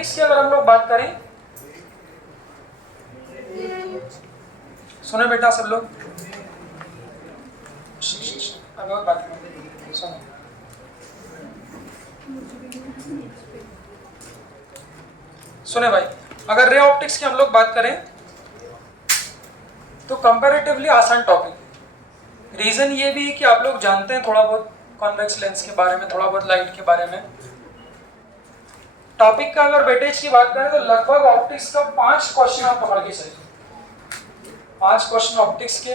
Optics की अगर हम लोग बात करें, सुने बेटा सब लोग, अब बात करें, सुनो सुने भाई, अगर रे ऑप्टिक्स की हम लोग बात करें तो कंपैरेटिवली आसान टॉपिक। रीजन ये भी है कि आप लोग जानते हैं थोड़ा बहुत कॉन्वेक्स लेंस के बारे में, थोड़ा बहुत लाइट के बारे में। टॉपिक का अगर वेटेज की बात करें तो लगभग ऑप्टिक्स का 5 क्वेश्चन आप पकड़ के चलिए। 5 क्वेश्चन ऑप्टिक्स के,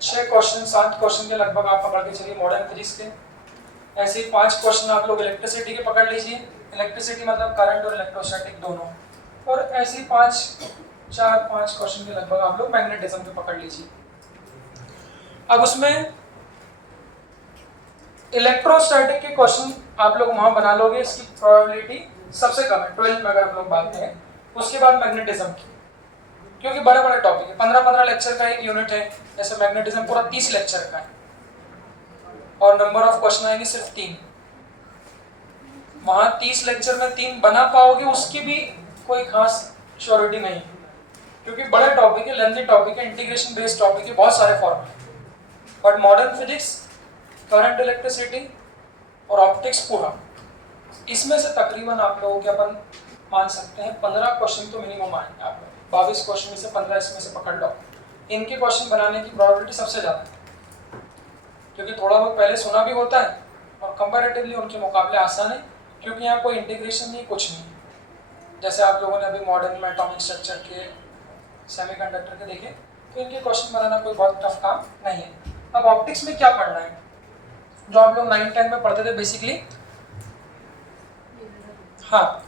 6 क्वेश्चन 7 क्वेश्चन के लगभग आप पकड़ के चलिए मॉडर्न फिजिक्स के। ऐसे ही 5 क्वेश्चन आप लोग इलेक्ट्रिसिटी के पकड़ लीजिए, इलेक्ट्रिसिटी मतलब करंट और इलेक्ट्रोस्टैटिक दोनों। और ऐसे ही 4-5 क्वेश्चन के लगभग आप लोग मैग्नेटिज्म के पकड़ लीजिए। अब उसमें इलेक्ट्रोस्टैटिक के क्वेश्चन आप लोग वहां बना लोगे, इसकी प्रोबेबिलिटी सबसे कम है 12th में अगर हम लोग बात करें। उसके बाद मैग्नेटिज्म की, क्योंकि बड़े बड़े टॉपिक है, 15-15 लेक्चर का एक यूनिट है, जैसे मैग्नेटिज्म पूरा 30 लेक्चर का है और नंबर ऑफ क्वेश्चन आएंगे सिर्फ 3। वहां 30 लेक्चर में 3 बना पाओगे उसकी भी कोई खास श्योरिटी नहीं, क्योंकि बड़ा टॉपिक है, लेंथी टॉपिक है, इंटीग्रेशन बेस्ड टॉपिक है, बहुत सारे फॉर्मूले। But modern physics, current electricity और ऑप्टिक्स पूरा, इसमें से तकरीबन आप लोगों के अपन मान सकते हैं 15 क्वेश्चन तो मिनिमम आएंगे। आप लोग 22 क्वेश्चन में से 15 इसमें से पकड़ लो। इनके क्वेश्चन बनाने की प्रोबेबिलिटी सबसे ज़्यादा है, क्योंकि थोड़ा बहुत पहले सुना भी होता है और कंपैरेटिवली उनके मुकाबले आसान है, क्योंकि यहाँ कोई इंटीग्रेशन नहीं, कुछ नहीं। जैसे आप लोगों ने अभी मॉडर्न में एटॉमिक स्ट्रक्चर के, सेमीकंडक्टर के देखे, तो इनके क्वेश्चन बनाना कोई बहुत टफ काम नहीं है। अब ऑप्टिक्स में क्या पढ़ना है, जो आप लोग 9-10 में पढ़ते थे बेसिकली। हाँ,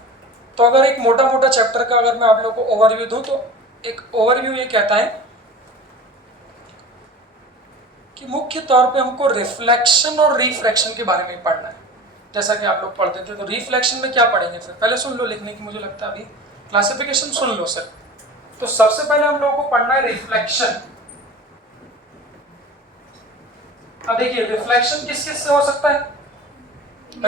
तो अगर एक मोटा मोटा चैप्टर का अगर मैं आप लोगों को ओवरव्यू दूं, तो एक ओवरव्यू ये कहता है कि मुख्य तौर पे हमको रिफ्लेक्शन और रिफ्रैक्शन के बारे में पढ़ना है। जैसा कि आप लोग पढ़ते थे, तो रिफ्लेक्शन में क्या पढ़ेंगे, फिर पहले सुन लो लिखने की, मुझे लगता है अभी क्लासिफिकेशन सुन लो सर। तो सबसे पहले हम लोगों को पढ़ना है रिफ्लेक्शन। अब देखिए रिफ्लेक्शन किस किस से हो सकता है,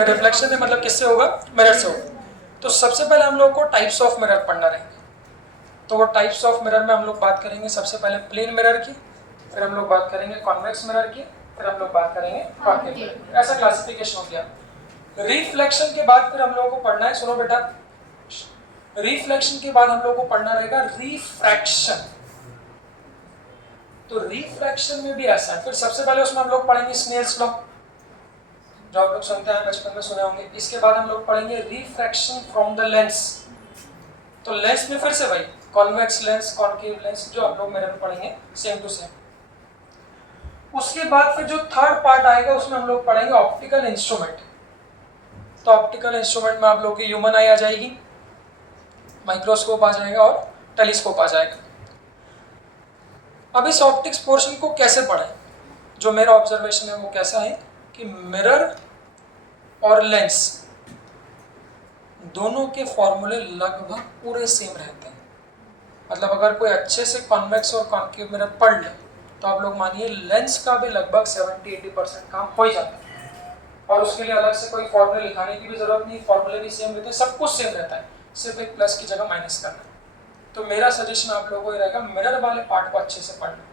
रिफ्लेक्शन है मतलब किससे होगा, मिरर से होगा। तो सबसे पहले हम लोग को टाइप्स ऑफ मिरर पढ़ना रहेंगे। तो वो टाइप्स ऑफ मिरर में हम लोग बात करेंगे सबसे पहले प्लेन मिरर की, फिर हम लोग बात करेंगे कॉन्वेक्स मिरर की, फिर हम लोग बात करेंगे कॉन्केव मिरर। ऐसा क्लासिफिकेशन हो गया। रिफ्लेक्शन के बाद फिर हम लोगों को पढ़ना है, सुनो बेटा, रिफ्लेक्शन के बाद हम लोग को पढ़ना रहेगा रिफ्रैक्शन। तो रिफ्रैक्शन में भी ऐसा है, फिर सबसे पहले उसमें हम लोग पढ़ेंगे स्नेल्स लॉ, जो आप लोग सुनते हैं, बचपन में सुने होंगे। इसके बाद हम लोग पढ़ेंगे रिफ्रैक्शन फ्रॉम द लेंस। तो लेंस में फिर से वही कॉन्वेक्स लेंस, कॉन्केव लेंस, जो आप लोग मिरर में पढ़ेंगे सेम टू सेम। उसके बाद फिर जो थर्ड पार्ट आएगा उसमें हम लोग पढ़ेंगे ऑप्टिकल इंस्ट्रूमेंट। तो ऑप्टिकल इंस्ट्रूमेंट में आप लोग की ह्यूमन आई आ जाएगी, माइक्रोस्कोप आ जाएगा और टेलीस्कोप आ जाएगा। अब इस ऑप्टिक्स पोर्शन को कैसे पढ़ें, जो मेरा ऑब्जर्वेशन है वो कैसा है कि मिरर और लेंस दोनों के फॉर्मूले लगभग पूरे सेम रहते हैं। मतलब अगर कोई अच्छे से कॉन्वेक्स और कॉन्केव मिरर पढ़ ले तो आप लोग मानिए लेंस का भी लगभग 70-80% काम हो ही जाता है। और उसके लिए अलग से कोई फॉर्मूले लिखाने की भी जरूरत नहीं, फॉर्मूले भी सेम रहते हैं, सब कुछ सेम रहता है, सिर्फ एक प्लस की जगह माइनस करना है। तो मेरा सजेशन आप लोगों को ये रहेगा मिरर वाले पार्ट को अच्छे से पढ़ना।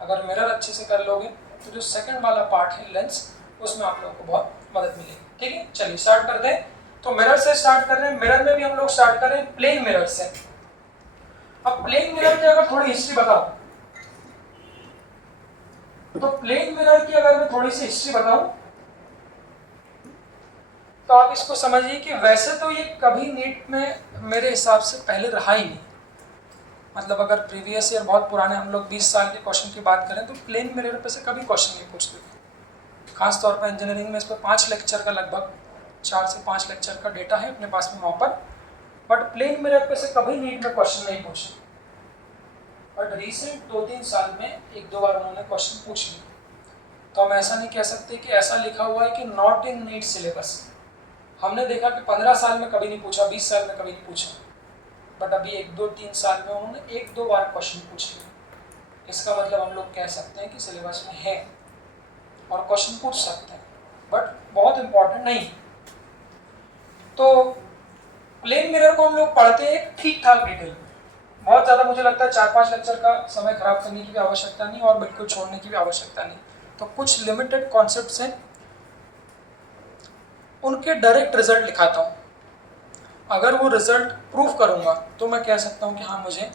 अगर मिरर अच्छे से कर लोगे तो जो सेकंड वाला पार्ट है लेंस, उसमें आप लोगों को बहुत मदद मिलेगी। ठीक है, चलिए स्टार्ट करते हैं। तो मिरर से स्टार्ट कर रहे हैं। मिरर में भी हम लोग स्टार्ट कर रहे हैं प्लेन मिरर से। अब प्लेन मिरर की अगर थोड़ी हिस्ट्री बताऊं, तो प्लेन मिरर की अगर मैं थोड़ी सी हिस्ट्री बताऊं तो आप इसको समझिए कि वैसे तो ये कभी नीट में मेरे हिसाब से पहले रहा ही नहीं। मतलब अगर प्रीवियस ईयर बहुत पुराने, हम लोग 20 साल के क्वेश्चन की बात करें, तो प्लेन मिरर पे से कभी क्वेश्चन नहीं पूछते थे। खास तौर पर इंजीनियरिंग में इस पर 5 लेक्चर का, लगभग 4 से 5 लेक्चर का डेटा है अपने पास में वहाँ पर। बट प्लेन मिरर पे से कभी नीट में क्वेश्चन नहीं पूछे। बट रिसेंट 2-3 साल में 1-2 बार उन्होंने क्वेश्चन पूछ लिए। तो हम ऐसा नहीं कह सकते कि ऐसा लिखा हुआ है कि नॉट इन नीट सिलेबस। हमने देखा कि 15 साल में कभी नहीं पूछा, 20 साल में कभी नहीं पूछा, बट अभी 1-2-3 साल में उन्होंने 1-2 बार क्वेश्चन पूछे। इसका मतलब हम लोग कह सकते हैं कि सिलेबस में है और क्वेश्चन पूछ सकते हैं, बट बहुत इंपॉर्टेंट नहीं। तो प्लेन मिरर को हम लोग पढ़ते हैं ठीक ठाक डिटेल में, बहुत ज़्यादा मुझे लगता है 4-5 लेक्चर का समय खराब करने की भी आवश्यकता नहीं और बिल्कुल छोड़ने की भी आवश्यकता नहीं। तो कुछ लिमिटेड कॉन्सेप्ट्स हैं, उनके डायरेक्ट रिजल्ट लिखाता हूँ। अगर वो रिजल्ट प्रूव करूँगा तो मैं कह सकता हूँ कि हाँ मुझे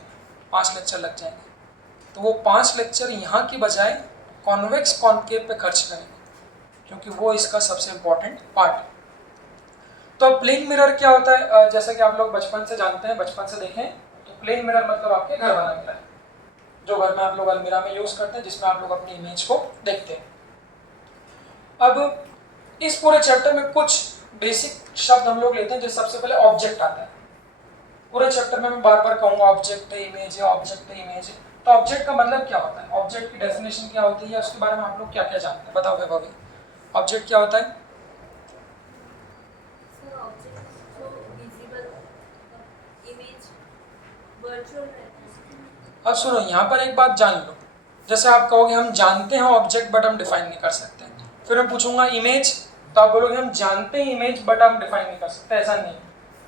5 लेक्चर लग जाएंगे। तो वो 5 लेक्चर यहाँ की बजाय कॉन्वेक्स कॉनकेव पे खर्च करेंगे, क्योंकि वो इसका सबसे इम्पॉर्टेंट पार्ट है। तो प्लेन मिरर क्या होता है, जैसा कि आप लोग बचपन से जानते हैं, बचपन से देखें, तो प्लेन मिरर मतलब आपके घर बना मिरर है, जो घर में आप लोग अलमीरा में यूज़ करते हैं, जिसमें आप लोग अपनी इमेज को देखते हैं। अब इस पूरे चैप्टर में कुछ बेसिक शब्द हम लोग लेते हैं, जैसे सबसे पहले ऑब्जेक्ट आता है। पूरे चैप्टर में मैं बार बार कहूँगा ऑब्जेक्ट है, इमेज है, ऑब्जेक्ट है, इमेज है। तो ऑब्जेक्ट का मतलब क्या होता है, ऑब्जेक्ट की डेफिनेशन क्या होती है, उसके बारे में आप लोग क्या क्या जानते हैं, बताओ वैभव, ऑब्जेक्ट क्या होता है? अब सुनो, यहाँ पर एक बात जान लो, जैसे आप कहोगे हम जानते हैं ऑब्जेक्ट बट हम डिफाइन नहीं कर सकते, फिर मैं पूछूंगा इमेज, तो आप बोलोगे हम जानते हैं इमेज बट हम डिफाइन नहीं कर सकते। ऐसा नहीं,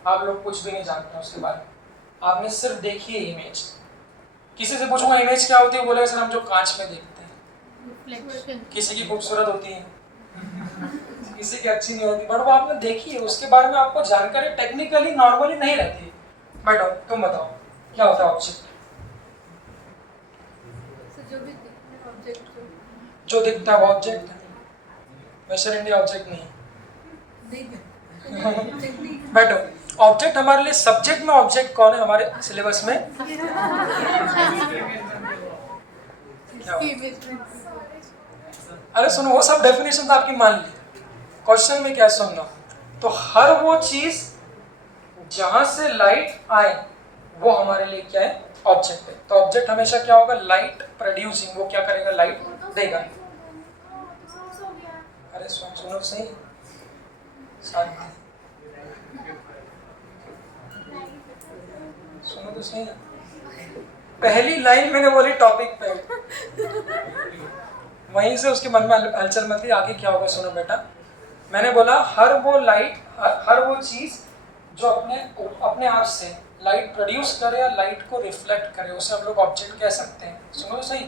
आप लोग कुछ भी नहीं जानते उसके बारे में, आपने सिर्फ देखी है इमेज। किसी से पूछूंगा इमेज क्या होती है, बोलेगा सर हम जो कांच में देखते हैं, किसी की खूबसूरत होती है, किसी की अच्छी नहीं होती, बट वो आपने देखी है, उसके बारे में आपको जानकारी टेक्निकली नॉर्मली नहीं रहती। बट तुम बताओ क्या होता है ऑब्जेक्ट? जो दिखता है वो ऑब्जेक्ट है, मिस्टर इंडिया ऑब्जेक्ट नहीं है। बैठो, ऑब्जेक्ट हमारे लिए सब्जेक्ट में ऑब्जेक्ट कौन है हमारे सिलेबस में? अरे सुनो, वो सब डेफिनेशन आपकी मान ली, क्वेश्चन में क्या सुनना, तो हर वो चीज जहां से लाइट आए वो हमारे लिए क्या है, ऑब्जेक्ट है। तो ऑब्जेक्ट हमेशा क्या होगा, लाइट प्रोड्यूसिंग, वो क्या करेगा, लाइट देगा। अरे सुनो सही, सुनो तो सही, पहली लाइन मैंने बोली टॉपिक पे, वहीं से उसके मन में हलचल मत थी, आगे क्या होगा सुनो बेटा। मैंने बोला हर वो लाइट, हर वो चीज जो अपने आप से लाइट प्रोड्यूस करे या लाइट को रिफ्लेक्ट करे, उसे हम लोग ऑब्जेक्ट कह सकते हैं। सुनो सही,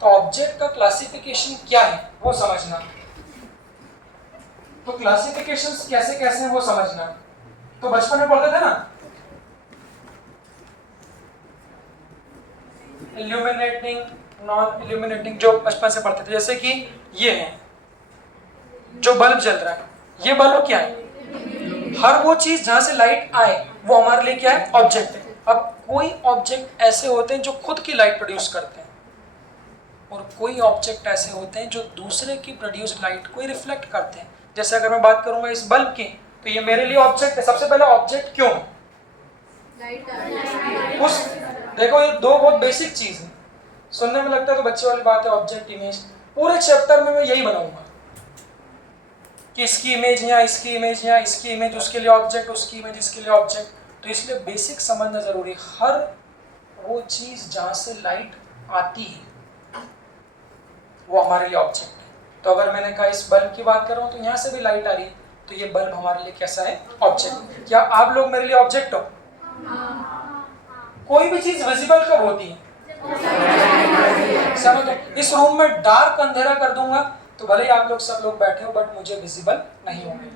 तो ऑब्जेक्ट का क्लासिफिकेशन क्या है वो समझना, तो क्लासिफिकेशंस कैसे कैसे हैं वो समझना। तो बचपन में पढ़ते थे ना, इल्यूमिनेटिंग, नॉन इल्यूमिनेटिंग, जो बचपन से पढ़ते थे, जैसे कि ये है जो बल्ब जल रहा है, ये बल्ब क्या है, हर वो चीज जहां से लाइट आए वो हमारे लिए क्या है, ऑब्जेक्ट है। अब कोई ऑब्जेक्ट ऐसे होते हैं जो खुद की लाइट प्रोड्यूस करते हैं, और कोई ऑब्जेक्ट ऐसे होते हैं जो दूसरे की प्रोड्यूस लाइट को रिफ्लेक्ट करते हैं। जैसे अगर मैं बात करूंगा इस बल्ब की, तो ये मेरे लिए ऑब्जेक्ट है। सबसे पहले ऑब्जेक्ट क्यों, उस देखो ये दो बहुत बेसिक चीज है, सुनने में लगता है तो बच्चे वाली बात है, ऑब्जेक्ट इमेज। पूरे चैप्टर में मैं यही बनाऊंगा कि इसकी इमेज यहाँ, इसकी इमेज यहाँ, इसकी इमेज उसके लिए ऑब्जेक्ट, उसकी इमेज इसके लिए ऑब्जेक्ट। तो इसलिए बेसिक समझना जरूरी है, हर वो चीज जहां से लाइट आती है वो हमारे लिए ऑब्जेक्ट है। तो अगर मैंने कहा इस बल्ब की बात कर रहा हूँ तो यहाँ से भी लाइट आ रही है, तो ये बल्ब हमारे लिए कैसा है, ऑब्जेक्ट। क्या आप लोग मेरे लिए ऑब्जेक्ट हो? कोई भी चीज विजिबल कब होती है, समझो, इस रूम में डार्क अंधेरा कर दूंगा तो भले ही आप लोग सब लोग बैठे हो बट मुझे विजिबल नहीं होंगे।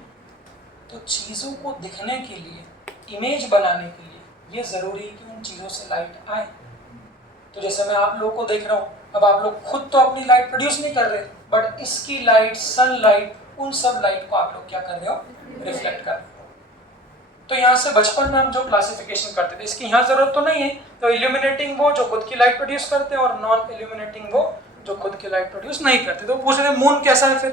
तो चीजों को दिखने के लिए, इमेज बनाने के लिए ये जरूरी है कि उन चीजों से लाइट आए। तो जैसे मैं आप लोगों को देख रहा हूँ, अब आप लोग खुद तो अपनी लाइट प्रोड्यूस नहीं कर रहे, बट इसकी लाइट, सनलाइट, उन सब लाइट को आप लोग क्या कर रहे हो, रिफ्लेक्ट कर रहे हो। तो यहाँ से बचपन में हम जो क्लासिफिकेशन करते थे इसकी यहाँ जरूरत तो नहीं है। तो इल्यूमिनेटिंग वो जो खुद की लाइट प्रोड्यूस करते हैं, और नॉन इल्यूमिनेटिंग वो जो खुद की लाइट प्रोड्यूस नहीं करते। तो पूछ रहे मून कैसा है फिर,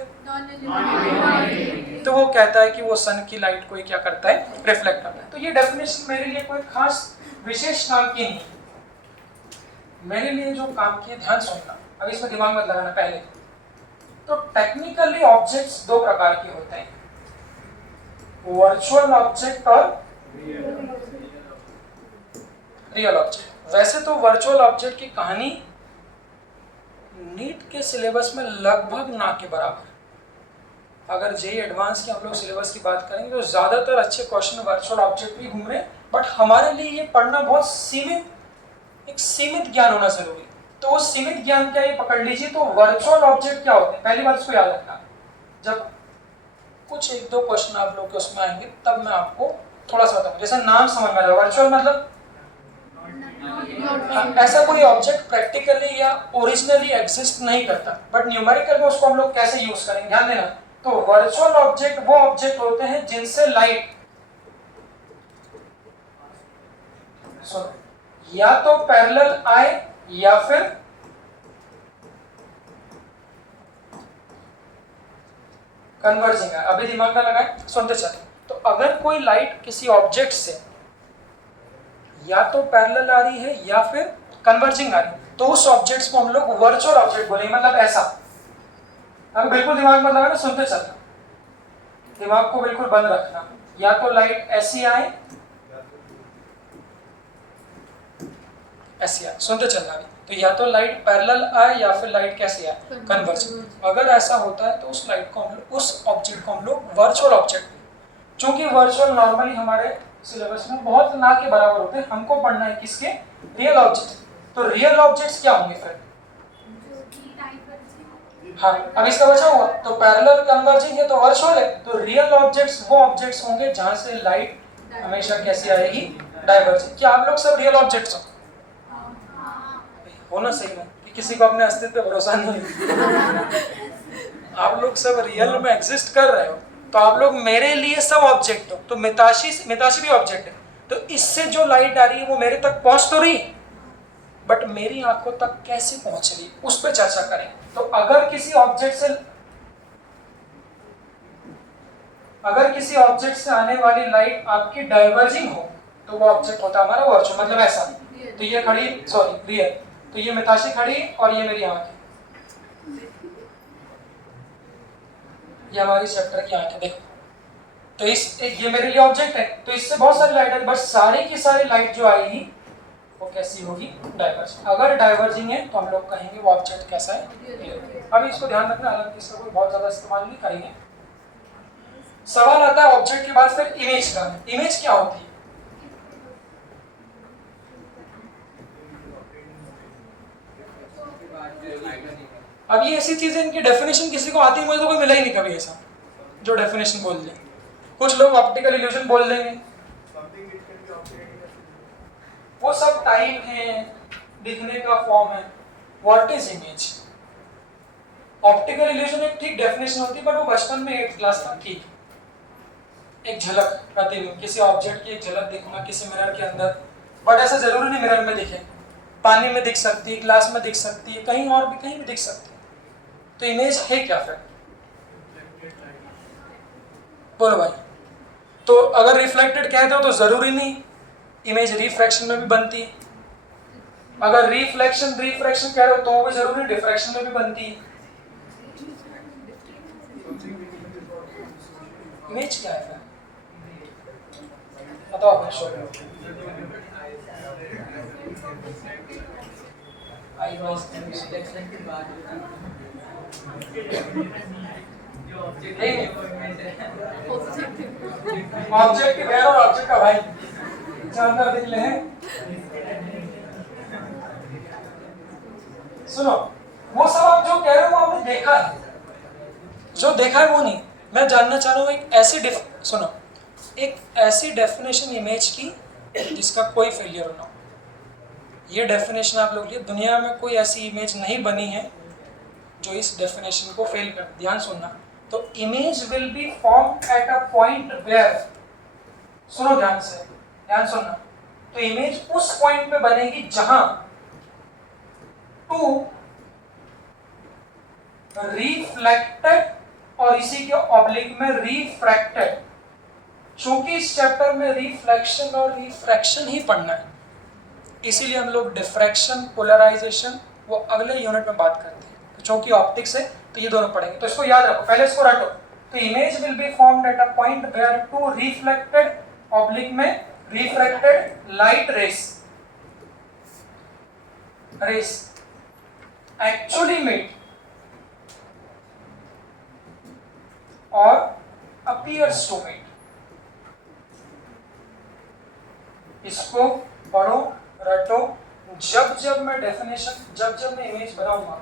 तो वो कहता है कि वो सन की लाइट को ही क्या करता है, रिफ्लेक्ट करता है। तो ये डेफिनेशन मेरे लिए कोई खास विशेष काम की नहीं, मेरे लिए जो काम की है ध्यान सुनना, अब इसमें दिमाग मत लगाना पहले। तो टेक्निकली ऑब्जेक्ट्स दो प्रकार के होते हैं, वर्चुअल ऑब्जेक्ट और रियल ऑब्जेक्ट। वैसे तो वर्चुअल ऑब्जेक्ट की कहानी नीट के सिलेबस में लगभग ना के बराबर, अगर जेई एडवांस की हम लोग सिलेबस की बात करेंगे तो ज़्यादातर अच्छे क्वेश्चन वर्चुअल ऑब्जेक्ट भी घूम रहे हैं, बट हमारे लिए ये पढ़ना बहुत एक सीमित ज्ञान होना जरूरी है। तो वो सीमित ज्ञान क्या, ये पकड़ लीजिए। तो वर्चुअल ऑब्जेक्ट क्या होते हैं, पहली बात इसको याद रखना। जब कुछ एक दो क्वेश्चन आप लोग के उसमें आएंगे तब मैं आपको थोड़ा सा बताऊंगा। जैसे नाम समझ में आ जाए, वर्चुअल मतलब ऐसा कोई ऑब्जेक्ट प्रैक्टिकली या ओरिजिनली एग्जिस्ट नहीं करता, बट न्यूमेरिकल में उसको हम लोग कैसे यूज करेंगे, ध्यान देना। तो वर्चुअल ऑब्जेक्ट वो ऑब्जेक्ट होते हैं जिनसे लाइट या तो पैरेलल आए या फिर कन्वर्जिंग आए। अभी दिमाग में लगाए, सुनते चले। तो अगर कोई लाइट किसी ऑब्जेक्ट से या तो पैरेलल आ रही है या फिर कन्वर्जिंग आ रही है, तो उस ऑब्जेक्ट्स को हम लोग वर्चुअल ऑब्जेक्ट बोलेंगे। मतलब ऐसा, अब बिल्कुल दिमाग में लगाना, सुनते चलना, दिमाग को बिल्कुल बंद रखना। या तो लाइट ऐसी आए, ऐसी आए, सुनते चलना भी। तो या तो लाइट पैरेलल आए या फिर लाइट कैसी आए, कन्वर्जिंग। अगर ऐसा होता है तो उस लाइट को हम लोग, उस ऑब्जेक्ट को हम लोग वर्चुअल ऑब्जेक्ट। चूंकि वर्चुअल नॉर्मली हमारे सिलेबस में बहुत ना के बराबर होते हैं, हमको पढ़ना है किसके, रियल ऑब्जेक्ट। तो रियल ऑब्जेक्ट्स क्या होंगे फिर, हाँ अब इसका बचा हुआ, तो पैरेलल कन्वर्जिंग है तो वर्चुअल है। तो रियल ऑब्जेक्ट्स वो ऑब्जेक्ट्स होंगे जहां से लाइट हमेशा कैसी आएगी, डाइवर्जिंग। क्या आप लोग सब रियल ऑब्जेक्ट्स हो ना, सही में कि किसी को अपने अस्तित्व पे भरोसा नहीं है। आप लोग सब रियल में एग्जिस्ट कर रहे हो, तो आप लोग मेरे लिए सब ऑब्जेक्ट हो। तो मिताशी भी ऑब्जेक्ट है। तो इससे जो लाइट आ रही है वो मेरे तक पहुंच तो रही, बट मेरी आंखों तक कैसे पहुंच रही, उस पर चर्चा करें। तो अगर किसी ऑब्जेक्ट से आने वाली लाइट आपकी डाइवर्जिंग हो तो वो ऑब्जेक्ट होता है हमारा वर्चुअल। मतलब ऐसा, तो ये खड़ी, सॉरी रियल, तो ये मिताशी खड़ी और ये मेरी आंख है, ये हमारी चैप्टर की आंख है, देखो। तो ये मेरे लिए ऑब्जेक्ट है, तो इससे बहुत सारी लाइट है, बट सारी की सारी लाइट जो आएगी वो कैसी होगी, डाइवर्जिंग। अगर डाइवर्जिंग है तो हम लोग कहेंगे वो ऑब्जेक्ट कैसा है। अभी इसको ध्यान रखना, हालांकि इसका कोई बहुत ज्यादा इस्तेमाल नहीं करेंगे। सवाल आता है ऑब्जेक्ट के बाद फिर इमेज का। इमेज क्या होती है, अब ये ऐसी चीज है, इनकी डेफिनेशन किसी को आती है, मुझे तो कोई मिला ही नहीं कभी ऐसा जो डेफिनेशन बोल दे। कुछ लोग ऑप्टिकल इल्यूजन बोल देंगे, वो सब टाइप है, दिखने का फॉर्म है। What is image, optical illusion एक ठीक डेफिनेशन होती है, बट वो बचपन में 8th क्लास तक ठीक, एक झलक प्रतिबिंब, किसी ऑब्जेक्ट की एक झलक दिखना किसी मिरर के अंदर। बट ऐसा जरूरी नहीं मिरर में दिखे, पानी में दिख सकती है, ग्लास में दिख सकती है, कहीं और भी कहीं भी दिख सकती है। तो इमेज है क्या फिर, बोलो भाई। तो अगर रिफ्लेक्टेड कहते हो तो जरूरी नहीं, इमेज रिफ्रैक्शन में भी बनती है। अगर रिफ्लेक्शन रिफ्रैक्शन कह रहे हो तो वो भी जरूरी डिफ्रैक्शन में भी बनती है। इमेज क्या है फिर, बताओ भाई। ऑब्जेक्ट कह रहा हूँ, ऑब्जेक्ट का भाई जानदार दिख ले हैं। सुनो, वो सब आप जो कह रहे हो वो आपने देखा है, जो देखा है वो नहीं। मैं जानना चाह रहा हूँ एक ऐसी डेफिनेशन इमेज की जिसका कोई फेलियर ना हो। ये डेफिनेशन आप लोग लिए, दुनिया में कोई ऐसी इमेज नहीं बनी है जो इस डेफिनेशन को फेल कर। ध्यान सुनना, तो image will be form at a point where, सुनो ध्यान से, ध्यान सुनना। तो इमेज उस पॉइंट पे बनेगी जहां टू रिफ्लेक्टेड और इसी के ऑब्लिक में रिफ्रैक्टेड। चूंकि इस चैप्टर में रिफ्लेक्शन और रिफ्रैक्शन ही पढ़ना है, इसीलिए हम लोग डिफ्रैक्शन, पोलराइजेशन वो अगले यूनिट में बात करते हैं। तो चूंकि ऑप्टिक्स है तो ये दोनों पढ़ेंगे, तो इसको याद रखो, पहले इसको रटो। तो image will be formed at a point where two reflected oblique में refracted light rays actually meet और appears to meet। इसको पढ़ो, रटो। जब जब मैं डेफिनेशन, जब जब मैं इमेज बनाऊंगा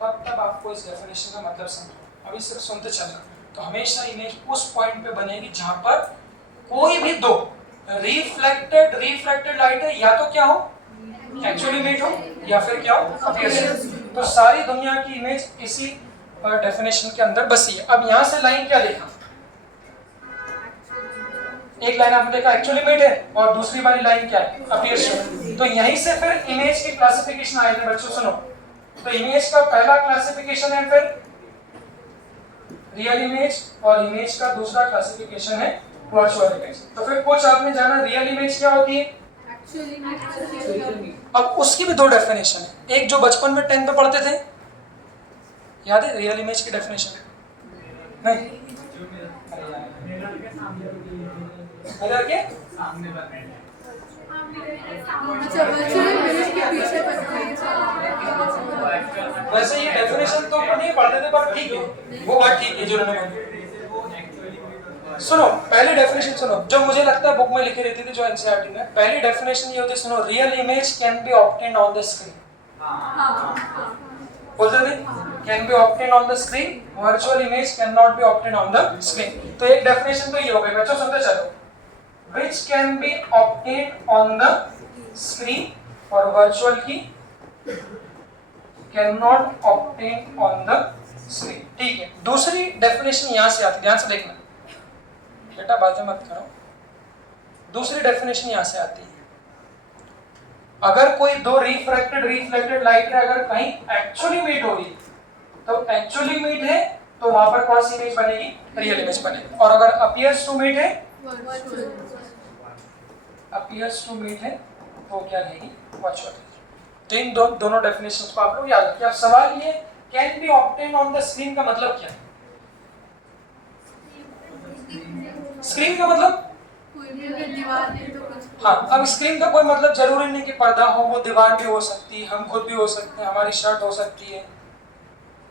तब तब आपको इस डेफिनेशन का मतलब समझो। अभी सिर्फ सुनते चलना। तो हमेशा इमेज उस पॉइंट पे बनेगी जहां पर कोई भी दो रिफ्लेक्टेड लाइट है, या तो क्या हो, एक्चुअली मीट हो, या फिर क्या हो, अपीयर्स। तो सारी दुनिया की इमेज इसी डेफिनेशन के अंदर बसी है। अब यहाँ से लाइन क्या देखा, एक लाइन आपने देखा एक्चुअली मीट है, और दूसरी वाली लाइन क्या है, अपीयर्स टू। तो यहीं से फिर इमेज की क्लासिफिकेशन आए थे बच्चों। सुनो, तो इमेज का पहला क्लासिफिकेशन है फिर रियल इमेज, और इमेज का दूसरा क्लासिफिकेशन है वर्चुअल इमेज। तो फिर कुछ आपने जाना रियल इमेज क्या होती है, अब उसकी भी दो डेफिनेशन है। एक जो बचपन में 10 पे पढ़ते थे, याद है रियल इमेज की डेफिनेशन? नहीं, मिरर के सामने वैसे ये डेफिनेशन तो नहीं पढ़ते थे, पर ठीक है, वो बात ठीक है जो उन्होंने बोली। सुनो पहली डेफिनेशन सुनो, जो मुझे लगता है बुक में लिखी रहती थी जो एनसीईआरटी में। पहली डेफिनेशन ये होती है, सुनो, real image can be obtained on the screen. बोलते थे can be obtained on the screen, virtual image can not be obtained on the screen. तो एक डेफिनेशन तो ये हो गई बच्चों, सुनते चलो। Which can be obtained on the screen, और virtual की cannot obtain on the screen। ठीक है, दूसरी डेफिनेशन यहां से आती है, ध्यान से देखना बेटा, बातें मत करो। दूसरी डेफिनेशन यहां से आती है, अगर कोई दो रिफ्लेक्टेड लाइट है, अगर कहीं एक्चुअली मीट हो रही है, तो एक्चुअली मीट है तो वहां पर कौन सी इमेज बनेगी, रियल इमेज बनेगी। और अगर अपीयर्स टू मीट है, अपीयर्स टू मीट है तो क्या रहेगी, वर्चुअल। तो इन दोनों डेफिनेशंस को आप लोग याद रखिए। अब सवाल ये, can be obtain on the screen का मतलब क्या है? स्क्रीन का मतलब हाँ, अब स्क्रीन का कोई मतलब जरूरी नहीं कि पर्दा हो, वो दीवार भी हो सकती है, हम खुद भी हो सकते हैं, हमारी शर्ट हो सकती है,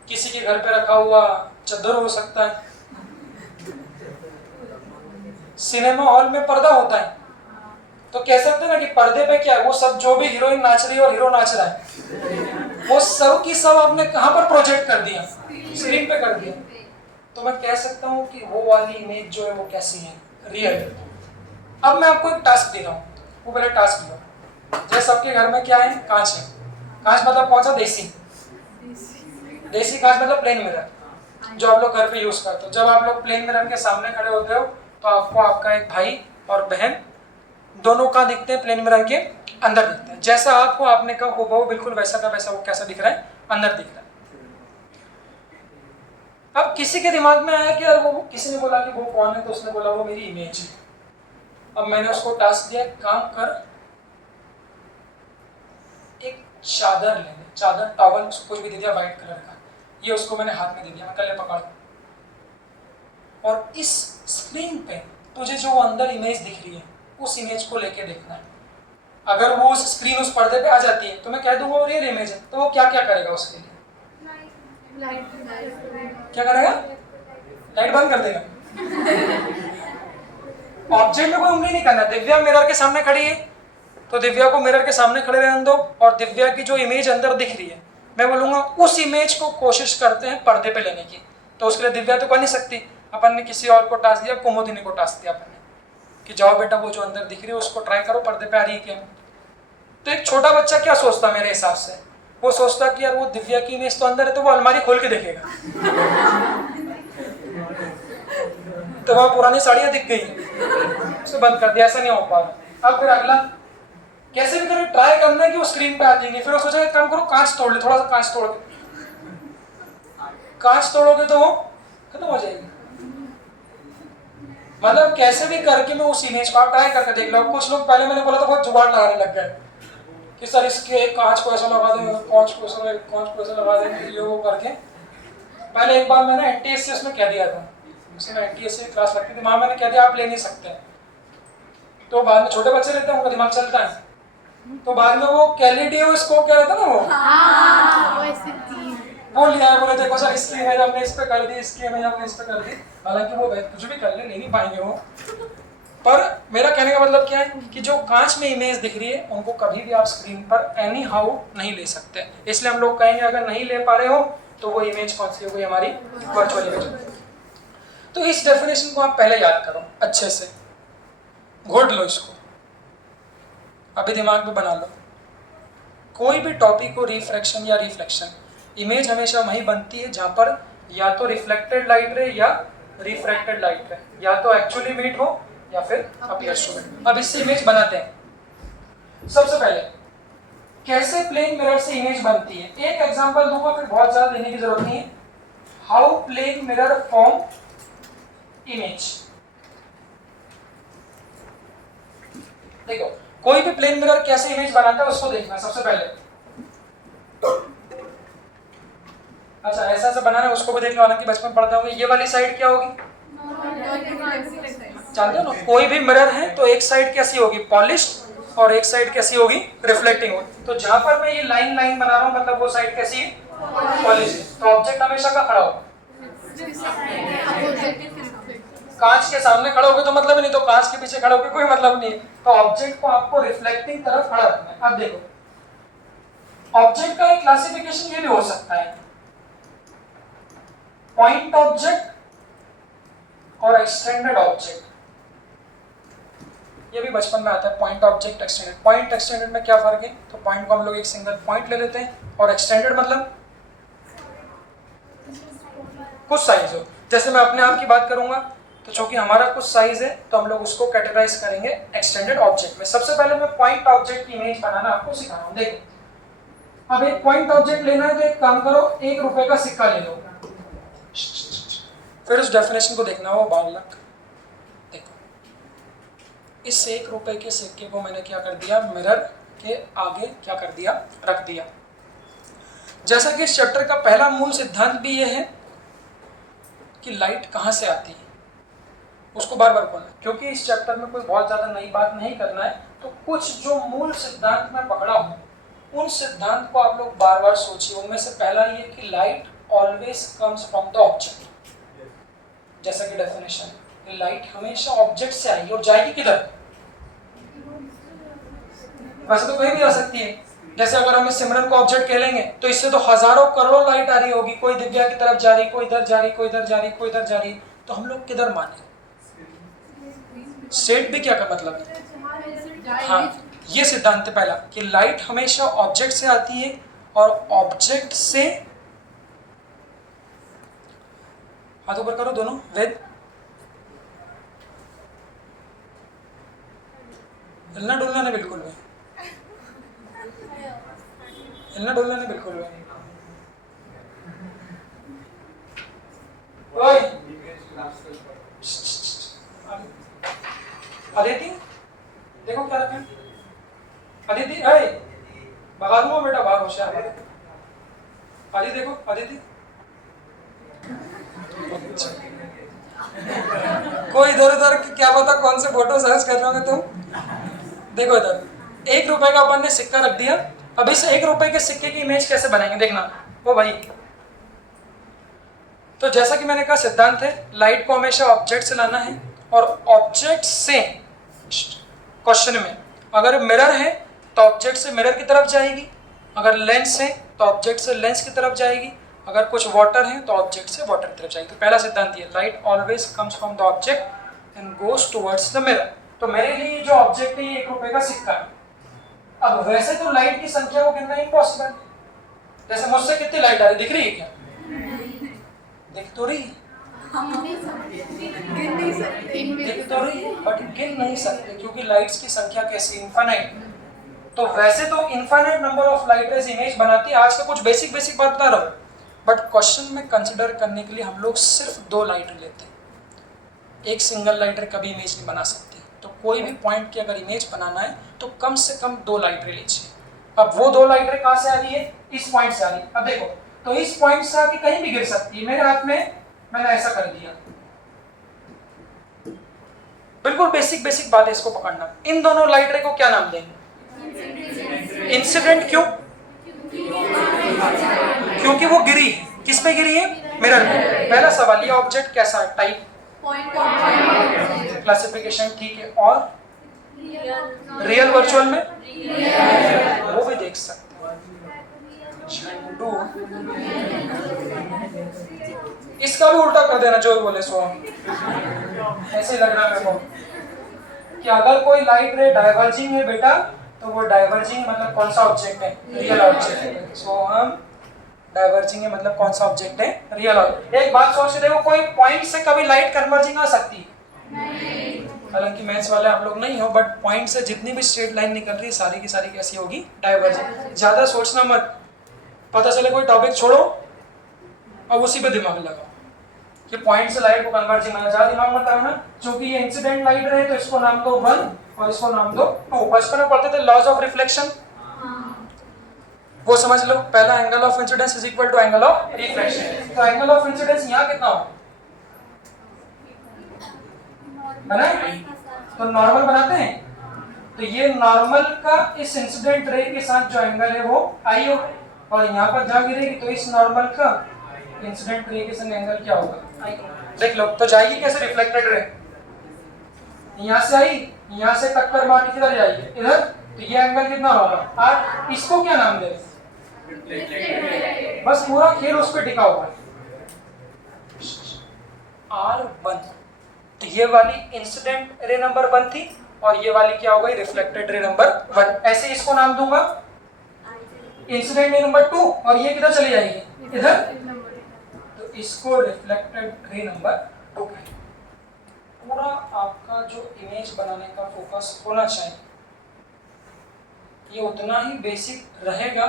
किसी के घर पे रखा हुआ चद्दर हो सकता है। सिनेमा हॉल में पर्दा होता है, तो कह सकते हैं ना कि पर्दे पे क्या है, वो सब जो भी हीरोइन नाच रही है और हीरो नाच रहा है, वो सब की सब आपने कहां पर प्रोजेक्ट कर दिया, स्क्रीन पे कर दिया। तो मैं कह सकता हूं कि वो वाली इमेज जो है वो कैसी है, रियल। अब मैं आपको एक टास्क दे रहा हूं, वो पहले टास्क लो। जैसे सबके घर में क्या है, कांच है। कांच मतलब कौन सा, देसी कांच मतलब प्लेन मिरर, जो आप लोग घर पे यूज करते हो। जब आप लोग प्लेन मिरर के सामने खड़े होते हो तो आपको आपका एक भाई और बहन दोनों कहाँ दिखते हैं, प्लेन मिरर के अंदर दिखते हैं। जैसा आपको आपने कहा हो वो बिल्कुल वैसा का वैसा वो कैसा दिख रहा है, अंदर दिख रहा है। अब किसी के दिमाग में आया कि यार वो, किसी ने बोला कि वो कौन है, तो उसने बोला वो मेरी इमेज है। अब मैंने उसको टास्क दिया, काम कर, एक चादर ले ले, चादर टॉवल कुछ भी दे दिया व्हाइट कलर का, ये उसको मैंने हाथ में दे दिया, मैं कल पकड़, और इस स्क्रीन पे तुझे जो अंदर इमेज दिख रही है उस इमेज को लेके देखना है। अगर वो उस स्क्रीन उस पर्दे पे आ जाती है तो मैं कह दूंगा वो रियल इमेज है, तो वो क्या क्या करेगा उसके लिए, क्या करेगा, लाइट बंद कर देगा। ऑब्जेक्ट में कोई उंगली नहीं करना। दिव्या मिरर के सामने खड़ी है तो दिव्या को मिरर के सामने खड़े रहने दो, और दिव्या की जो इमेज अंदर दिख रही है मैं बोलूंगा उस इमेज को कोशिश करते हैं पर्दे पे लेने की। तो उसके लिए दिव्या तो कर नहीं सकती, अपन ने किसी और को टास्क दिया, कुमुदिनी को टास्क दिया अपन ने कि जाओ बेटा वो जो अंदर दिख रही है उसको ट्राई करो, पर्दे पे आ रही है क्या। तो एक छोटा बच्चा क्या सोचता मेरे हिसाब से, वो सोचता कि यार वो दिव्या की इमेज तो अंदर है, तो वो अलमारी खोल के देखेगा तो वहां पुरानी साड़ियां दिख गई, उसे बंद कर दिया, ऐसा नहीं हो पा रहा। अब फिर अगला कैसे भी करो ट्राई करना है कि वो स्क्रीन पे आ जाएंगे। फिर वो सोचा काम करो कांच तोड़ ले, थोड़ा सा कांच तोड़ के, कांच तोड़ोगे तो वो खत्म हो जाएगी। मतलब कैसे भी करके मैं उस इमेज को आप ट्राई करके देख लो। कुछ लोग पहले मैंने बोला तो बहुत जुगाड़ लगाने लग गए कि सर इसके कांच को ऐसा लगा देंगे, कांच को ऐसा लगा देंगे, ये वो करके। पहले एक बार मैंने एनटीएससी उसमें कह दिया था, उसमें एनटीएससी क्लास लगती थी, वहां मैंने कह दिया आप ले नहीं सकते। तो बाद में छोटे बच्चे रहते हैं उनका दिमाग चलता है, तो बाद में वो कैलिडियोस्कोप क्या रहता है ना, वो लिया है, बोले देखो सर इसकी इमेज हमने इस पे कर दी, इसकी इमेज हमने इस पे कर दी। हालांकि वो कुछ भी कर ले नहीं पाएंगे वो। पर मेरा कहने का मतलब क्या है कि जो कांच में इमेज दिख रही है उनको कभी भी आप स्क्रीन पर एनी हाउ नहीं ले सकते। इसलिए हम लोग कहेंगे अगर नहीं ले पा रहे हो तो वो इमेज कौन सी हो गई, हमारी वर्चुअल इमेज। तो इस डेफिनेशन को आप पहले याद करो अच्छे से, घोट लो इसको, अभी दिमाग में बना लो। कोई भी टॉपिक हो, रिफ्रैक्शन या रिफ्लेक्शन, इमेज हमेशा वहीं बनती है जहां पर या तो रिफ्लेक्टेड लाइट रहे या रिफ्रैक्टेड लाइट रहे, या तो एक्चुअली मीट हो या फिर अपीयर्स टू मीट। अब इससे इमेज बनाते हैं। सबसे पहले कैसे प्लेन मिरर से इमेज बनती है, एक एग्जांपल दूंगा, फिर बहुत ज्यादा देने की जरूरत नहीं है। How plane mirror form image. देखो कोई भी प्लेन मिरर कैसे इमेज बनाता है उसको देखना सबसे पहले। अच्छा ऐसा ऐसा बनाना है उसको भी देख लो, हालांकि बचपन पढ़ते होंगे। ये वाली साइड क्या होगी, जानते हो ना, कोई भी मिरर है तो एक साइड कैसी होगी, पॉलिश्ड, और एक साइड कैसी होगी, रिफ्लेक्टिंग होगी। तो जहां पर मैं ये लाइन लाइन बना रहा हूं मतलब वो साइड कैसी है, पॉलिश्ड। तो ऑब्जेक्ट हमेशा का खड़ा होगा, कांच के सामने खड़े होगे तो मतलब नहीं, तो कांच के पीछे खड़े होगे कोई मतलब नहीं। तो ऑब्जेक्ट को आपको रिफ्लेक्टिंग तरफ खड़ा रखना है। अब देखो ऑब्जेक्ट का एक क्लासिफिकेशन ये भी हो सकता है, पॉइंट ऑब्जेक्ट और एक्सटेंडेड ऑब्जेक्ट। ये भी बचपन में आता है, point object, extended. Point extended में क्या फर्क है, तो पॉइंट को हम लोग एक सिंगल पॉइंट ले लेते हैं, और एक्सटेंडेड मतलब कुछ साइज हो। जैसे मैं अपने आप की बात करूंगा तो चूंकि हमारा कुछ साइज है तो हम लोग उसको कैटेगराइज करेंगे एक्सटेंडेड ऑब्जेक्ट में। सबसे पहले मैं पॉइंट ऑब्जेक्ट की इमेज बनाना आपको सिखा रहा हूं। देखो अब एक पॉइंट ऑब्जेक्ट लेना है तो एक काम करो, 1 रुपए का सिक्का ले लो, फिर उस डेफिनेशन को देखना वो बालक। देखो इस 1 रुपए के सिक्के को मैंने क्या कर दिया, मिरर के आगे क्या कर दिया, रख दिया। जैसा कि इस चैप्टर का पहला मूल सिद्धांत भी ये है कि लाइट कहां से आती है, उसको बार बार बोलना, क्योंकि इस चैप्टर में कोई बहुत ज्यादा नई बात नहीं करना है। तो कुछ जो मूल सिद्धांत मैं पकड़ा हूं उन सिद्धांत को आप लोग बार बार सोचिए। उनमें से पहला ये कि light always comes from the object. जैसा कि डेफिनेशन, लाइट हमेशा ऑब्जेक्ट से आएगी और जाएगी किधर, वैसे तो कहीं भी आ सकती है। जैसे अगर हम इस सिमरन को ऑब्जेक्ट कह लेंगे तो इससे तो हजारों करोड़ों लाइट आ रही होगी, कोई दिव्या की तरफ जा रही, कोई इधर जा रही, कोई इधर जा रही, कोई इधर जा रही, तो हम लोग किधर माने, स्टेट भी क्या का मतलब है। हाँ ये सिद्धांत है पहला कि लाइट हमेशा ऑब्जेक्ट से आती है और ऑब्जेक्ट से, हाथ ऊपर करो दोनों, वेद हिलना डुलना नहीं बिल्कुल भी, हिलना डुलना नहीं बिल्कुल भी। ओए अदिति देखो क्या रखा है, अदिति अरे भगा दूंगा बेटा, बाहर होशियार है। अदिति देखो, अदिति कोई इधर उधर क्या पता कौन से फोटो सर्च कर रहे होंगे तुम। देखो इधर 1 रुपए का अपन ने सिक्का रख दिया। अब इस 1 रुपए के सिक्के की इमेज कैसे बनाएंगे देखना वो भाई। तो जैसा कि मैंने कहा सिद्धांत है लाइट को हमेशा ऑब्जेक्ट से लाना है, और ऑब्जेक्ट से क्वेश्चन में अगर मिरर है तो ऑब्जेक्ट से मिरर की तरफ जाएगी, अगर लेंस है तो ऑब्जेक्ट से लेंस की तरफ जाएगी, अगर कुछ वाटर है तो ऑब्जेक्ट से वाटर की तरफ जाएगी। तो पहला सिद्धांत ये, light always comes from the object and goes towards the mirror. तो मेरे लिए जो ऑब्जेक्ट है ये 1 रुपए का सिक्का है। अब वैसे तो लाइट की संख्या को गिनना इम्पॉसिबल, जैसे मुझसे कितनी लाइट आ रही दिख रही है क्या, दिख तो रही दिख तो रही बट गिन नहीं सकते क्योंकि लाइट्स की संख्या कैसी, इनफाइनाइट। तो वैसे तो infinite number of light rays image बनाती है। आज का कुछ बेसिक बात बता रहा हूँ, बट क्वेश्चन में कंसिडर करने के लिए हम लोग सिर्फ 2 लाइटर लेते हैं, एक सिंगल लाइटर कभी इमेज नहीं बना सकते। तो कोई भी पॉइंट की अगर इमेज बनाना है तो कम से कम 2 लाइटर लीजिए। अब वो 2 लाइटर कहाँ से आ रही है, इस पॉइंट से आ रही है। अब देखो तो इस पॉइंट से आके कहीं भी गिर सकती है, मेरे हाथ में मैंने ऐसा कर दिया, बिल्कुल बेसिक बात है, इसको पकड़ना। इन दोनों लाइटर को क्या नाम देंगे, इंसिडेंट। क्यों, क्योंकि वो गिरी है। किस पे गिरी है? मिरर पे। पहला सवाल, ये ऑब्जेक्ट कैसा है? टाइप, क्लासिफिकेशन, ठीक है। और रियल वर्चुअल में वो भी देख सकते हो। इसका भी उल्टा कर देना जो बोले सो हम। ऐसे लग रहा है मेरे को कि अगर कोई लाइट रे डाइवर्जिंग है बेटा, तो वो डाइवर्जिंग मतलब कौन सा ऑब्जेक्ट है? रियल ऑब्जेक्ट है। सो हम डाइवर्जिंग है मतलब कौन सा ऑब्जेक्ट है? Real object. एक बात सोच रहे हो, कोई पॉइंट से कभी लाइट कन्वर्जिंग आ सकती है? हालांकि मैथ्स वाले आप लोग नहीं हो, बट पॉइंट से जितनी भी स्ट्रेट लाइन निकल रही है सारी की सारी कैसी होगी? डाइवर्जिंग। ज्यादा सोचना मत, पता चले कोई टॉपिक छोड़ो और उसी पे दिमाग लगाओ कि पॉइंट से लाइट को कन्वर्जिंग आना। ज्यादा दिमाग मत लगाना, क्योंकि ये इंसिडेंट लाइट रहे तो इसको नाम दो 1 और इसको नाम दो 2। बचपन में पढ़ते थे लॉज ऑफ रिफ्लेक्शन, वो समझ लो। पहला angle of incidence is equal to angle of reflection. तो एंगल ऑफ इंसिडेंस यहाँ कितना हो बना? तो नॉर्मल बनाते हैं, तो ये नॉर्मल का इस इंसिडेंट रे के साथ जो एंगल है वो आई हो, और यहाँ पर जा गिरेगी तो इस नॉर्मल का इंसिडेंट रे के संग एंगल क्या होगा? आई। देख लो तो जाएगी कैसे? रिफ्लेक्टेड रे यहाँ से आई, यहाँ से टक्कर मार के किधर जाएगी? इधर। तो ये एंगल कितना होगा? 8। इसको क्या नाम दे? बस पूरा खेल उस पर टिका हुआ है, R1। तो ये वाली इंसिडेंट रे नंबर 1 थी और ये वाली क्या हो गई? Reflected ray number 1। ऐसे इसको नाम दूंगा इंसिडेंट रे नंबर 2, और ये किधर चली जाएगी? इधर। तो इसको रिफ्लेक्टेड रे नंबर 2। पूरा आपका जो इमेज बनाने का फोकस होना चाहिए ये उतना ही बेसिक रहेगा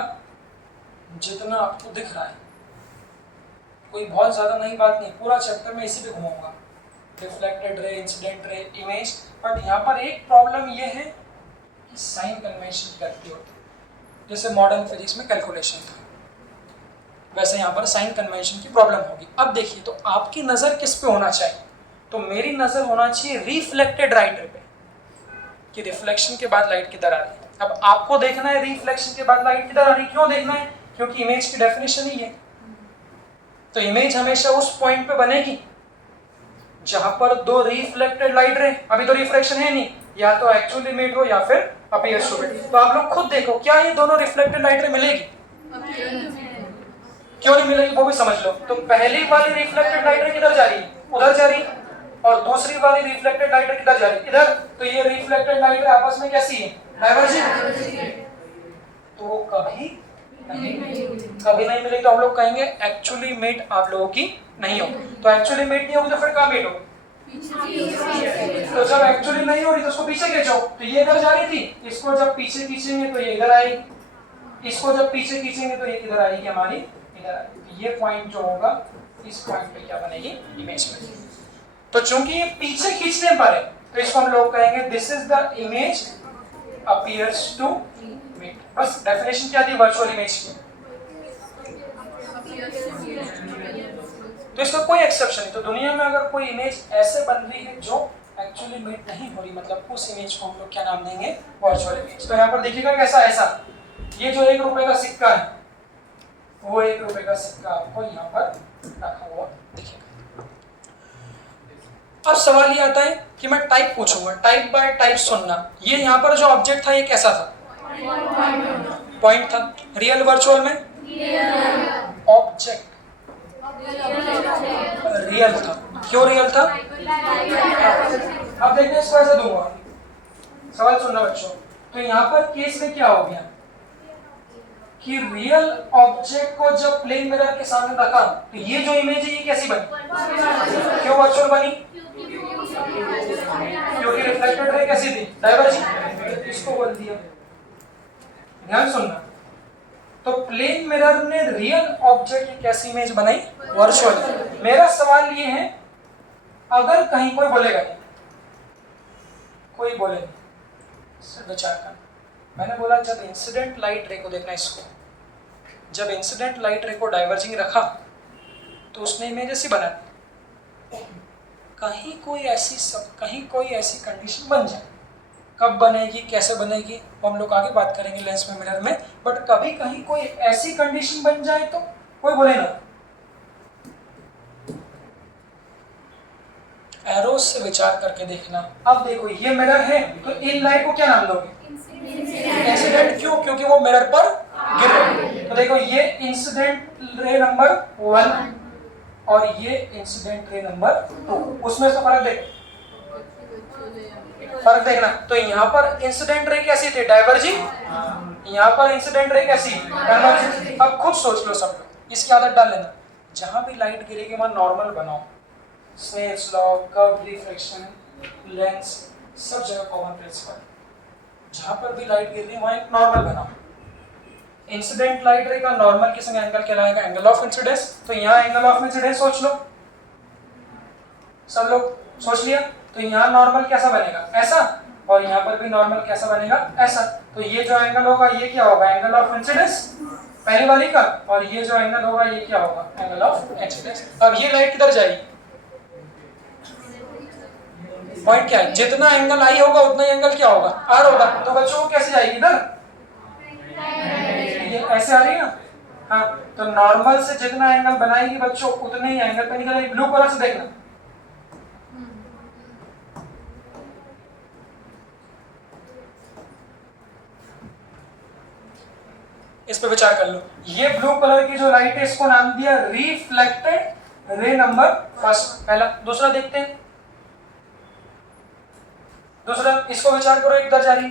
जितना आपको दिख रहा है। कोई बहुत ज्यादा नई बात नहीं, पूरा चैप्टर में इसी पे घुमाऊंगा, reflected ray, incident ray, image. But यहाँ पर एक प्रॉब्लम ये है कि साइन कन्वेंशन करती होती है। जैसे मॉडर्न फिजिक्स में कैलकुलेशन था, वैसे यहाँ पर साइन कन्वेंशन की प्रॉब्लम होगी। अब देखिए, तो आपकी नज़र किस पे होना चाहिए? तो मेरी नज़र होना चाहिए रिफ्लेक्टेड लाइट पे, कि रिफ्लेक्शन के बाद लाइट किधर आ रही है। अब आपको देखना है रिफ्लेक्शन के बाद लाइट किधर आ रही है। क्यों देखना है? क्योंकि इमेज की डेफिनेशन ही है। तो इमेज हमेशा उस पॉइंट पे बनेगी जहां पर दो रिफ्लेक्टेड लाइट रहे। अभी तो रिफ्लेक्शन है नहीं, या तो एक्चुअली इमेज हो या फिर अपीयर्स टू बी। तो आप लोग खुद देखो, क्या ये दोनों रिफ्लेक्टेड लाइट मिलेगी? क्यों नहीं मिलेगी वो भी समझ लो। तो पहली वाली रिफ्लेक्टेड लाइट किधर जा रही है? उधर जा रही है। और दूसरी वाली रिफ्लेक्टेड लाइट किधर जा रही है? इधर। तो ये रिफ्लेक्टेड लाइट आपस में कैसी है? डाइवर्जिंग। तो वो कभी नहीं मिलेगी। तो आप लोग कहेंगे एक्चुअली मेट आप लोगों की नहीं होगी। तो एक्चुअली मेट नहीं होगी तो फिर कहाँ मेट होगी? तो जब एक्चुअली नहीं हो रही तो उसको पीछे खींचो। तो ये इधर जा रही थी, इसको जब पीछे खींचेंगे तो ये इधर आएगी, इसको जब पीछे खींचेंगे तो ये किधर आएगी? हमारी इधर आएगी। ये पॉइंट जो होगा, इस पॉइंट पे क्या बनेगी? इमेज बनेगी। तो चूंकि ये पीछे खींचने पर है तो इसको हम लोग कहेंगे this is the image appears to met. बस डेफिनेशन क्या थी वर्चुअल इमेज की? तो इसका कोई एक्सेप्शन नहीं। तो दुनिया में अगर कोई इमेज ऐसे बन रही है जो एक्चुअली मेट नहीं हो रही, मतलब उस इमेज को हम लोग क्या नाम देंगे? Virtual image. तो यहाँ पर देखिएगा कैसा, ऐसा ये जो 1 रुपए का सिक्का है, वो 1 रुपए का सिक्का आपको यहाँ पर रखा हुआ दिखेगा। अब सवाल ये आता है कि मैं टाइप पूछूंगा, टाइप बाय टाइप सुनना। ये यहाँ पर जो ऑब्जेक्ट था ये कैसा था? पॉइंट था। रियल वर्चुअल में ऑब्जेक्ट रियल था। क्यों रियल था? अब देखिए इसको ऐसे दूंगा, सवाल सुनना बच्चों। तो यहाँ पर केस में क्या हो गया कि रियल ऑब्जेक्ट को जब प्लेन मिरर के सामने रखा तो ये जो इमेज है ये कैसी बनी? क्यों वर्चुअल बनी? क्योंकि रिफ्लेक्टेड रे कैसी थी? डाइवर्जिंग। इसको बोल दिया। ध्यान सुनना। तो प्लेन मिरर ने रियल ऑब्जेक्ट की कैसी इमेज बनाई? वर्चुअल। मेरा सवाल ये है, अगर कहीं कोई बोलेगा नहीं, कोई बोलेगा विचार कर, मैंने बोला जब इंसिडेंट लाइट रे को देखना, इसको जब इंसिडेंट लाइट रे को डाइवर्जिंग रखा तो उसने इमेज ऐसी बना। कहीं कोई ऐसी कंडीशन बन जाए, कब बनेगी, कैसे बनेगी, वो हम लोग आगे बात करेंगे लेंस में, मिरर में। बट कभी कहीं कोई ऐसी कंडीशन बन जाए तो कोई बोले ना। एरोस से विचार करके देखना। अब देखो ये मिरर है तो इन लाइट को क्या नाम दोगे? इंसिडेंट। क्यों? क्योंकि वो मिरर पर गिर रही। तो देखो ये इंसिडेंट रे नंबर 1 और ये इंसिडेंट रे नंबर 2, उसमें से फर्क देखो, फर्क देखना। तो यहाँ पर इंसिडेंट रे कैसी थी? डाइवर्जिंग। यहाँ पर इंसिडेंट रे कैसी? कन्वर्जिंग। अब खुद सोच लो सब लोग, इसकी आदत डाल लेना, जहां भी लाइट गिरेगी वहां नॉर्मल बनाओ। Snell's law, curve refraction, lens, सब जगह कॉमन प्रिंसिपल। जहां पर भी लाइट गिर रही है वहां एक नॉर्मल बनाओ। इंसिडेंट लाइट रे का नॉर्मल किस एंगल कहलाएगा? Angle of incidence. तो यहाँ एंगल ऑफ इंसिडेंस सोच लो, सब लोग सोच लिया। तो यहाँ नॉर्मल कैसा बनेगा? ऐसा। और यहाँ पर भी नॉर्मल कैसा बनेगा? ऐसा। तो ये जो एंगल होगा ये क्या होगा? एंगल ऑफ इंसिडेंस पहली वाली का। और ये जो एंगल होगा ये क्या होगा? Angle of incidence. अब ये लाइट किधर जाएगी? पॉइंट क्या है? जितना एंगल आई होगा उतना ही एंगल क्या होगा? आर होगा। तो बच्चों को कैसे जाएगी? इधर ये ऐसे आ रही है ना। हाँ, तो नॉर्मल से जितना एंगल बनाएगी बच्चों उतने ही एंगल पे निकलेगी। ब्लू कलर से देखना, इस पे विचार कर लो। ये ब्लू कलर की जो लाइट है इसको नाम दिया रिफ्लेक्टेड रे नंबर फर्स्ट, पहला। दूसरा देखते हैं, दूसरा इसको विचार करो, इधर जा रही।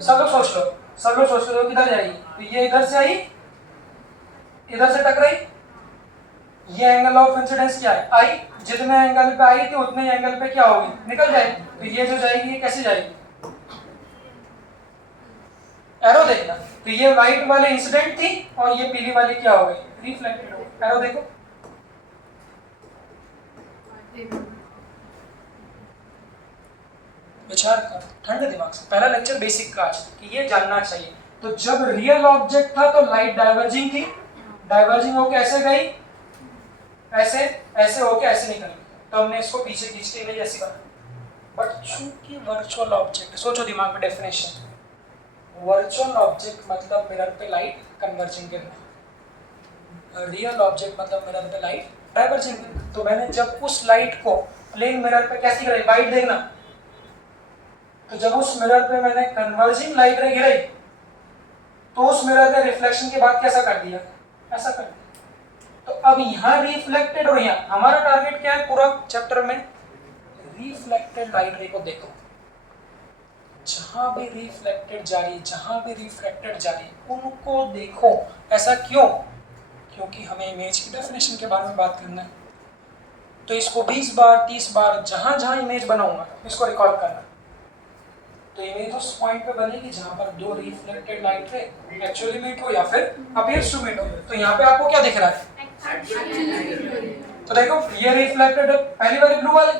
सब लोग सोच लो, सब लोग सोच लो किधर जाएगी? तो ये इधर से आई, इधर से टकराई। ये एंगल ऑफ इंसिडेंस क्या है? आई। जितने एंगल पे आई थी उतने एंगल पे क्या होगी? निकल जाएगी। तो ये जो जाएगी ये कैसे जाएगी? एरो देखना। तो ये व्हाइट वाले इंसिडेंट थी और ये पीली वाली क्या हो गई? रिफ्लेक्टेड हो गई। एरो देखो, विचार कर ठंडे दिमाग से। पहला लेक्चर बेसिक का आज कि ये जानना चाहिए। तो जब रियल ऑब्जेक्ट था तो लाइट डाइवर्जिंग थी, डाइवर्जिंग होके ऐसे गई, ऐसे ऐसे होके ऐसे निकल गई। तो हमने इसको पीछे खींच के इमेज ऐसी बना। बट चूंकि वर्चुअल ऑब्जेक्ट, सोचो दिमाग में डेफिनेशन, वर्चुअल ऑब्जेक्ट मतलब मिरर पे लाइट कन्वर्जिंग गिरना, रियल ऑब्जेक्ट मतलब मिरर पे लाइट डाइवर्जिंग गिरना। तो मैंने जब उस लाइट को प्लेन मिरर पे कैसी गिराई? वाइट देखना। तो जब उस मिरर पे मैंने कन्वर्जिंग लाइट रे गिराई तो उस मिरर के रिफ्लेक्शन के बाद कैसा कर दिया? ऐसा कर दिया। तो अब यहाँ रिफ्लेक्टेड और यहाँ हमारा टारगेट क्या है पूरा चैप्टर में? रिफ्लेक्टेड लाइट रे को देखो, जहां भी रिफ्लेक्टेड जा रही, जहां भी रिफ्लेक्टेड जा रही उनको देखो। ऐसा क्यों? क्योंकि हमें इमेज की डेफिनेशन के बारे में बात करना है। तो इसको 20 बार 30 बार जहां जहां इमेज बनाऊंगा इसको रिकॉर्ड करना। तो इमेज उस पॉइंट पे बनेगी जहां पर दो reflected light ray actually meet हो या फिर अपीयर्स टू मीट हो। तो यहाँ पे आपको क्या दिख रहा है? तो देखो ये रिफ्लेक्टेड पहली वाली ब्लू वाले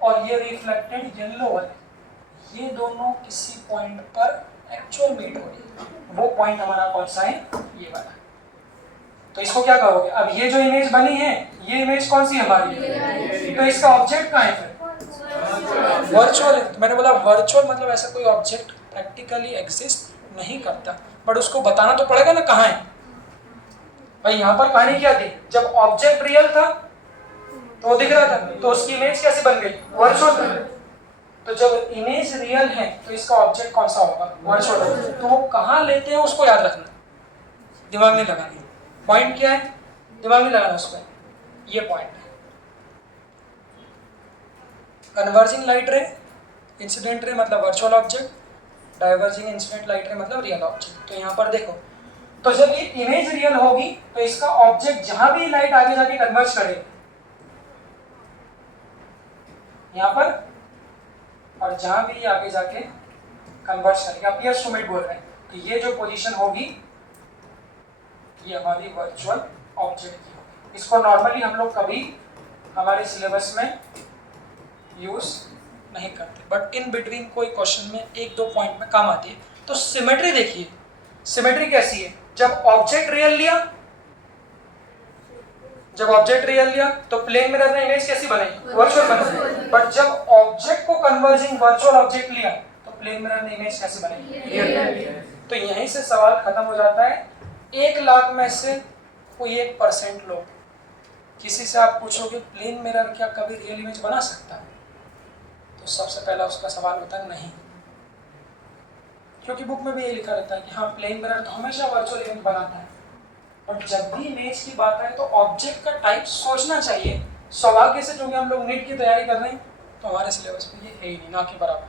और ये रिफ्लेक्टेड येलो वाले, ये दोनों किसी पॉइंट पर एक्चुअल मीट हो रही। वो पॉइंट हमारा कौन सा है? ये वाला। तो इसको क्या कहोगे? अब ये जो इमेज बनी है ये इमेज कौन सी हमारी है? तो इसका ऑब्जेक्ट कहाँ है फिर? वर्चुअल है। तो मैंने बोला वर्चुअल मतलब ऐसा कोई ऑब्जेक्ट प्रैक्टिकली एग्जिस्ट नहीं करता, बट उसको बताना तो पड़ेगा ना कहाँ है। भाई यहाँ पर कहानी क्या थी? जब ऑब्जेक्ट रियल था तो दिख रहा था, तो उसकी इमेज कैसे बन गई? वर्चुअल बन गई। तो जब इमेज रियल है तो इसका ऑब्जेक्ट कौन सा होगा? वर्चुअल। तो वो कहाँ लेते हैं उसको याद रखना, दिमाग नहीं लगाना। पॉइंट क्या है? दिमाग नहीं लगाना उस पर, ये पॉइंट है। कन्वर्जिंग लाइट रे, इंसिडेंट रे मतलब virtual object, diverging incident light रे मतलब रियल ऑब्जेक्ट। तो यहाँ पर देखो, तो जब ये इमेज रियल होगी तो इसका ऑब्जेक्ट जहां भी लाइट आगे जाके कन्वर्ज करेगी यहाँ पर, और जहां भी आगे जाके कन्वर्ज करेगा, अपीयर्स टू मीट बोल रहे हैं, तो ये जो पोजीशन होगी ये हमारी वर्चुअल ऑब्जेक्ट की होगी। इसको नॉर्मली हम लोग कभी हमारे सिलेबस में यूज नहीं करते, बट इन बिटवीन कोई क्वेश्चन में एक दो पॉइंट में काम आती है। तो सिमेट्री देखिए, सिमेट्री कैसी है? जब ऑब्जेक्ट रियल लिया, जब ऑब्जेक्ट रियल लिया तो प्लेन मिरर में इमेज कैसी बनेगी? वर्चुअल बनेगी। बट जब ऑब्जेक्ट को कन्वर्जिंग वर्चुअल ऑब्जेक्ट लिया तो प्लेन मिरर में इमेज कैसी बनेगी? रियल। तो यहीं से सवाल खत्म हो जाता है 1,00,000 में से कोई 1% लोग, किसी से आप पूछोगे प्लेन मिरर क्या कभी रियल इमेज बना सकता है, तो सबसे पहला उसका सवाल होता है नहीं, क्योंकि बुक में भी ये लिखा रहता है कि हाँ प्लेन मिरर तो हमेशा वर्चुअल इमेज बनाता है। और जब भी इमेज की बात आए तो ऑब्जेक्ट का टाइप सोचना चाहिए। सौभाग्य से क्योंकि हम लोग नीट की तैयारी कर रहे हैं तो हमारे सिलेबस में ये है ही नहीं, ना के बराबर।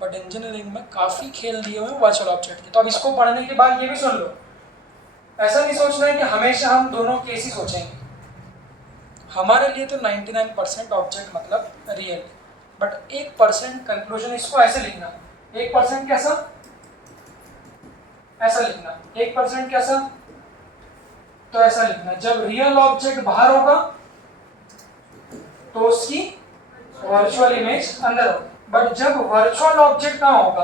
बट इंजीनियरिंग में काफ़ी खेल दिए हुए हैं वर्चुअल ऑब्जेक्ट के। तो अब इसको पढ़ने के बाद ये भी सुन लो, ऐसा नहीं सोचना है कि हमेशा हम दोनों केस ही सोचेंगे। हमारे लिए तो 99% ऑब्जेक्ट मतलब रियल, बट 1% कंक्लूजन। इसको ऐसे लिखना, 1% कैसा, ऐसा लिखना, 1% कैसा, तो ऐसा लिखना, जब रियल ऑब्जेक्ट बाहर होगा तो उसकी वर्चुअल इमेज अंदर होगी, बट जब वर्चुअल ऑब्जेक्ट कहाँ होगा,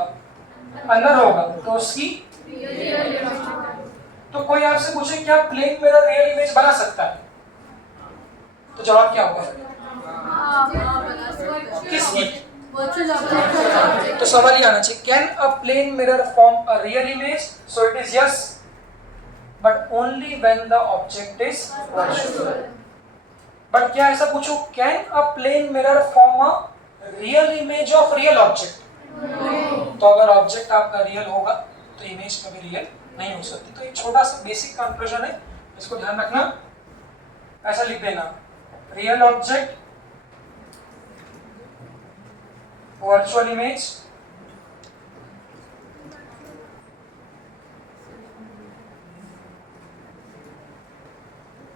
अंदर होगा, तो उसकी तो कोई आपसे पूछे क्या प्लेन मिरर रियल इमेज बना सकता है, तो जवाब क्या होगा, किसकी, तो सवाल ये आना चाहिए can a plane mirror form a real image, so it is yes, but only when the object is virtual. But क्या ऐसा पूछो can a plane mirror form a real image of real object, तो अगर object आपका real होगा तो image कभी real नहीं हो सकती। तो एक छोटा सा बेसिक कंक्लूजन है, इसको ध्यान रखना, ऐसा लिख देना, रियल ऑब्जेक्ट वर्चुअल इमेज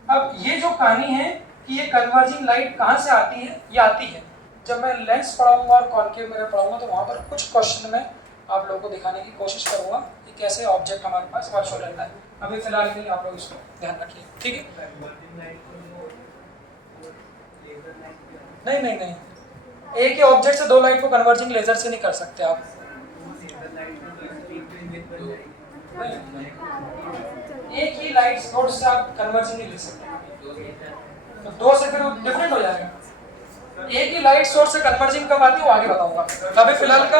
अब ये जो कहानी है कि ये कन्वर्जिंग लाइट कहाँ से आती है, ये आती है जब मैं लेंस पढ़ाऊंगा और कॉन्केव मिरर पढ़ाऊंगा, तो वहाँ पर कुछ क्वेश्चन में आप लोगों को दिखाने की कोशिश करूंगा कि कैसे ऑब्जेक्ट हमारे पास वर्चुअल रहता है। अभी फिलहाल के लिए आप लोग इसको ध्यान रखिए, ठीक है। नहीं नहीं नहीं, एक ही ऑब्जेक्ट से दो लाइट को कन्वर्जिंग लेजर से नहीं कर सकते आप। एक ही लाइट सोर्स से आप कन्वर्जिंग नहीं ले सकते, तो दो से फिर डिफरेंट हो जाएगा। एक ही लाइट सोर्स से कन्वर्जिंग कब आती है वो आगे बताऊंगा। अभी फिलहाल का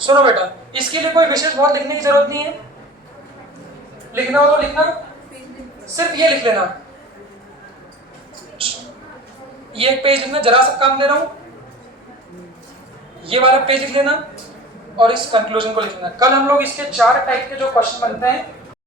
सुनो बेटा, इसके लिए कोई विशेष बहुत लिखने की जरूरत नहीं है, लिखना हो तो लिखना, सिर्फ ये लिख लेना, ये एक पेज लिखना, जरा सा काम दे रहा हूं, ये वाला पेज लिख लेना और इस कंक्लूजन को लिख लेना। कल हम लोग इसके 4 टाइप के जो क्वेश्चन बनते हैं